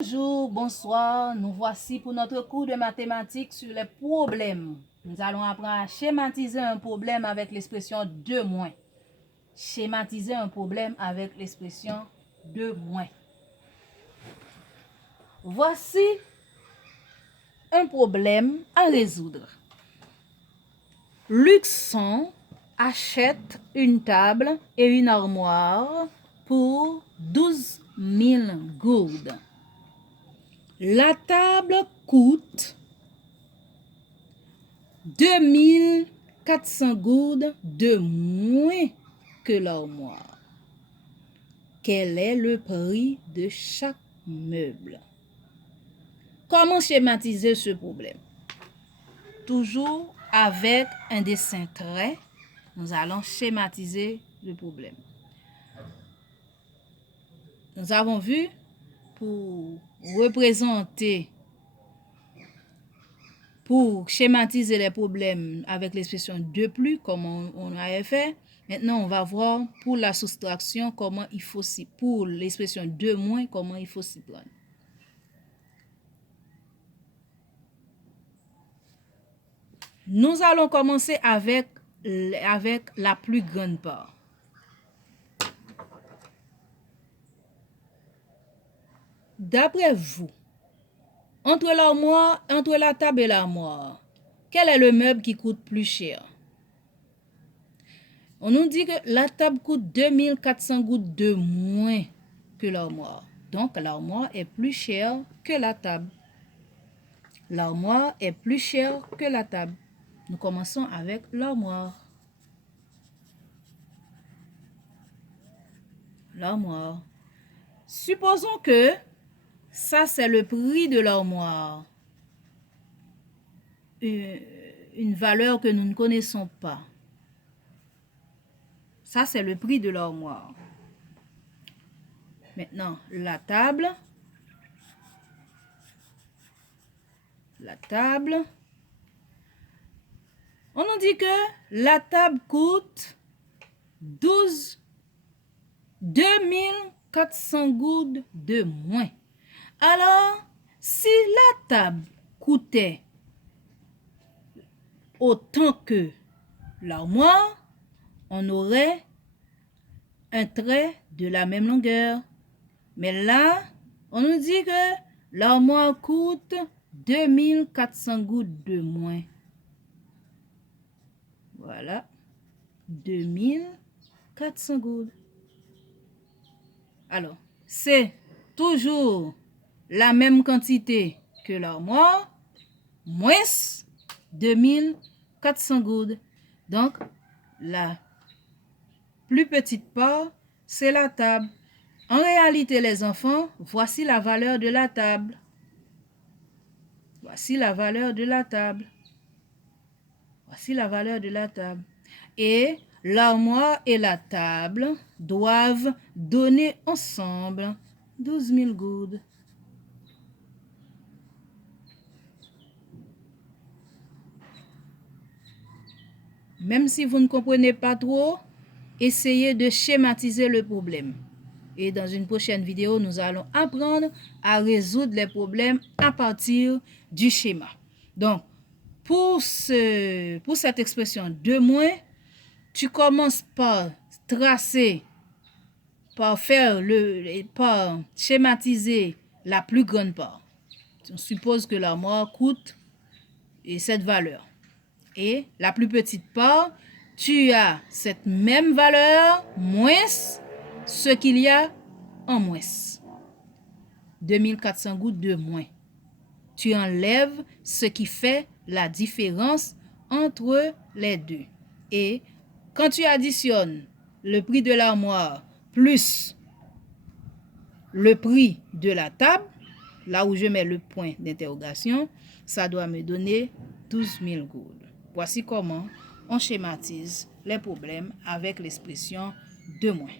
Bonjour, bonsoir. Nous voici pour notre cours de mathématiques sur les problèmes. Nous allons apprendre à schématiser un problème avec l'expression 2 moins. Schématiser un problème avec l'expression 2 moins. Voici un problème à résoudre. Luxon achète une table et une armoire pour 12 000 gourdes. La table coûte 2400 gourdes de moins que l'armoire. Quel est le prix de chaque meuble? Comment schématiser ce problème? Toujours avec un dessin trait, nous allons schématiser le problème. Nous avons vu pour représenter, pour schématiser les problèmes avec l'expression 2 plus, comme on avait fait. Maintenant, on va voir pour la soustraction, comment il faut pour l'expression 2 moins, comment il faut s'y prendre. Nous allons commencer avec la plus grande part. D'après vous, entre la table et l'armoire, quel est le meuble qui coûte plus cher? On nous dit que la table coûte 2400 gouttes de moins que l'armoire. Donc, l'armoire est plus chère que la table. L'armoire est plus chère que la table. Nous commençons avec l'armoire. L'armoire. Supposons que ça, c'est le prix de l'armoire. Une valeur que nous ne connaissons pas. Ça, c'est le prix de l'armoire. Maintenant, la table. La table. On nous dit que la table coûte 2400 gouttes de moins. Alors, si la table coûtait autant que l'armoire, on aurait un trait de la même longueur. Mais là, on nous dit que l'armoire coûte 2400 gouttes de moins. Voilà, 2400 gouttes. Alors, c'est toujours la même quantité que l'armoire, moins 2400 gouttes. Donc, la plus petite part, c'est la table. En réalité, les enfants, voici la valeur de la table. Voici la valeur de la table. Voici la valeur de la table. Et l'armoire et la table doivent donner ensemble 12 000 gouttes. Même si vous ne comprenez pas trop, essayez de schématiser le problème. Et dans une prochaine vidéo, nous allons apprendre à résoudre les problèmes à partir du schéma. Donc, pour cette expression 2 moins, tu commences par tracer, par schématiser la plus grande part. On suppose que l'armoire coûte cette valeur. Et la plus petite part, tu as cette même valeur moins ce qu'il y a en moins. 2400 gouttes de moins. Tu enlèves ce qui fait la différence entre les deux. Et quand tu additionnes le prix de l'armoire plus le prix de la table, là où je mets le point d'interrogation, ça doit me donner 12 000 gouttes. Voici comment on schématise les problèmes avec l'expression 2 moins.